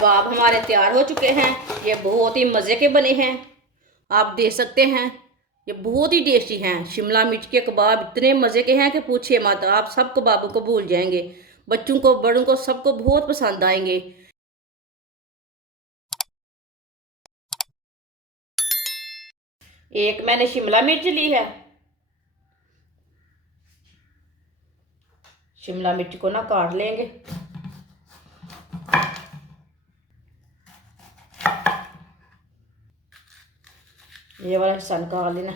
कबाब हमारे तैयार हो चुके हैं। ये बहुत ही मज़े के बने हैं, आप देख सकते हैं। ये बहुत ही टेस्टी हैं। शिमला मिर्च के कबाब इतने मज़े के हैं कि पूछिए मत। आप सब कबाबों को भूल जाएंगे। बच्चों को, बड़ों को, सबको बहुत पसंद आएंगे। एक मैंने शिमला मिर्च ली है। शिमला मिर्च को ना काट लेंगे। ये वाला हिस्सा निकाल लेना।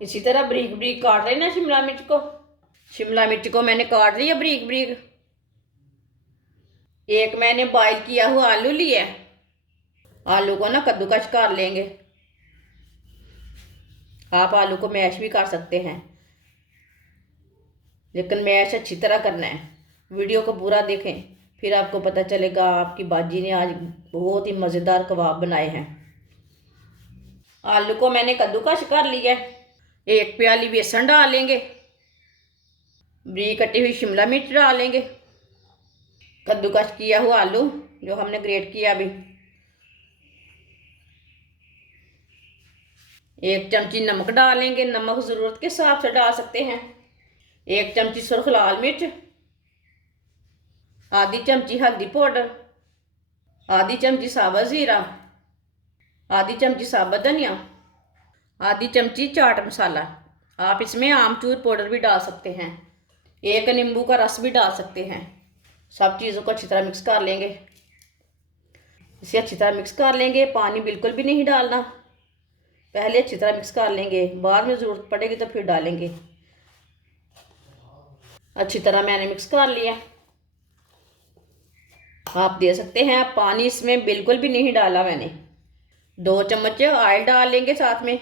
इसी तरह बरीक बरीक काट लेना शिमला मिर्च को। शिमला मिर्च को मैंने काट लिया बरीक बरीक। एक मैंने बॉईल किया हुआ आलू लिया। आलू को ना कद्दूकस कर लेंगे। आप आलू को मैश भी कर सकते हैं, लेकिन मैश अच्छी तरह करना है। वीडियो को पूरा देखें, फिर आपको पता चलेगा आपकी बाजी ने आज बहुत ही मज़ेदार कबाब बनाए हैं। आलू को मैंने कद्दूकस कर लिया। एक प्याली बेसन डालेंगे। बरीक कटी हुई शिमला मिर्च डालेंगे। कद्दूकस किया हुआ आलू जो हमने ग्रेट किया अभी। एक चमची नमक डालेंगे। नमक ज़रूरत के हिसाब से डाल सकते हैं। एक चमची सुर्ख लाल मिर्च। आधी चमची हल्दी पाउडर। आधी चमची साबुत ज़ीरा। आधी चमची साबुत धनिया। आधी चमची चाट मसाला। आप इसमें आमचूर पाउडर भी डाल सकते हैं। एक नींबू का रस भी डाल सकते हैं। सब चीज़ों को अच्छी तरह मिक्स कर लेंगे। इसे अच्छी तरह मिक्स कर लेंगे। पानी बिल्कुल भी नहीं डालना। पहले अच्छी तरह मिक्स कर लेंगे, बाद में ज़रूरत पड़ेगी तो फिर डालेंगे। अच्छी तरह मैंने मिक्स कर लिया। आप दे सकते हैं। पानी इसमें बिल्कुल भी नहीं डाला मैंने। 2 चम्मच ऑयल डाल लेंगे साथ में।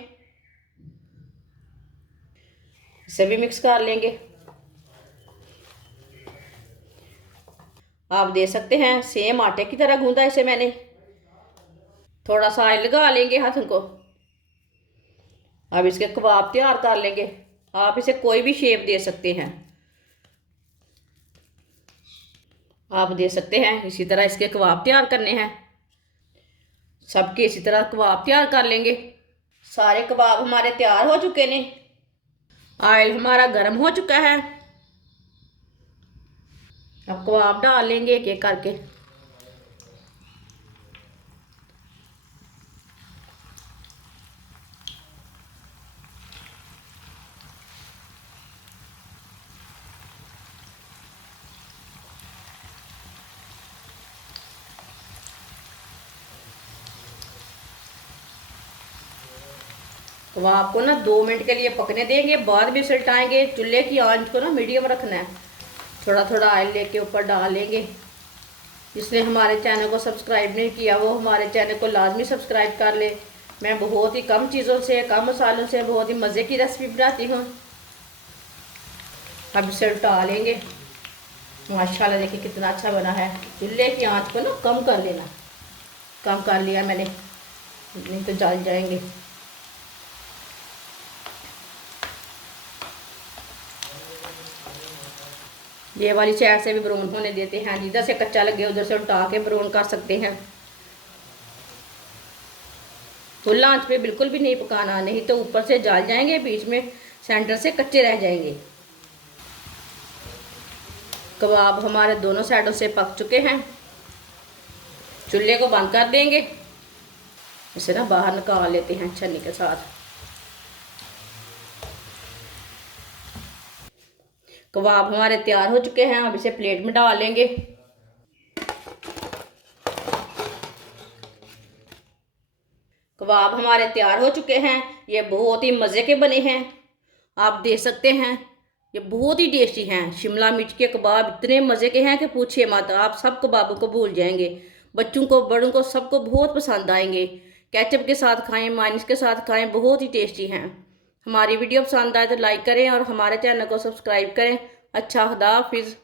इसे भी मिक्स कर लेंगे। आप दे सकते हैं सेम आटे की तरह गूंदा इसे मैंने। थोड़ा सा ऑयल लगा लेंगे हाथों को। अब इसके कबाब तैयार कर लेंगे। आप इसे कोई भी शेप दे सकते हैं। आप दे सकते हैं। इसी तरह इसके कबाब तैयार करने हैं। सबके इसी तरह कबाब तैयार कर लेंगे। सारे कबाब हमारे तैयार हो चुके हैं। ऑयल हमारा गर्म हो चुका है। अब कबाब डाल लेंगे एक एक करके। कबाब को ना 2 मिनट के लिए पकने देंगे, बाद में उलटाएंगे। चूल्हे की आंच को ना मीडियम रखना है। थोड़ा थोड़ा ऑयल लेके ऊपर डाल लेंगे। जिसने हमारे चैनल को सब्सक्राइब नहीं किया वो हमारे चैनल को लाजमी सब्सक्राइब कर ले। मैं बहुत ही कम चीज़ों से, कम मसालों से बहुत ही मज़े की रेसिपी बनाती हूँ। अब इसे उल्टा लेंगे। माशाल्लाह देखिए कितना अच्छा बना है। चूल्हे की आंच को ना कम कर लेना। कम कर लिया मैंने, नहीं तो जल जाएंगे। ये वाली साइड से भी ब्राउन होने देते हैं। जिधर से कच्चा लगे उधर से उल्टा के ब्राउन कर सकते हैं। फुल आंच पे बिल्कुल भी नहीं पकाना, नहीं तो ऊपर से जल जाएंगे, बीच में सेंटर से कच्चे रह जाएंगे। कबाब हमारे दोनों साइडों से पक चुके हैं। चूल्हे को बंद कर देंगे। इसे ना बाहर निकाल लेते हैं छन्नी के साथ। कबाब हमारे तैयार हो चुके हैं। अब इसे प्लेट में डाल लेंगे। कबाब हमारे तैयार हो चुके हैं। ये बहुत ही मज़े के बने हैं, आप देख सकते हैं। ये बहुत ही टेस्टी हैं। शिमला मिर्च के कबाब इतने मज़े के हैं कि पूछिए मत। आप सब कबाबों को भूल जाएंगे। बच्चों को, बड़ों को, सबको बहुत पसंद आएंगे। केचप के साथ खाएं, माइनस के साथ खाएं, बहुत ही टेस्टी हैं। हमारी वीडियो पसंद आए तो लाइक करें और हमारे चैनल को सब्सक्राइब करें। अच्छा, खुदा हाफिज़।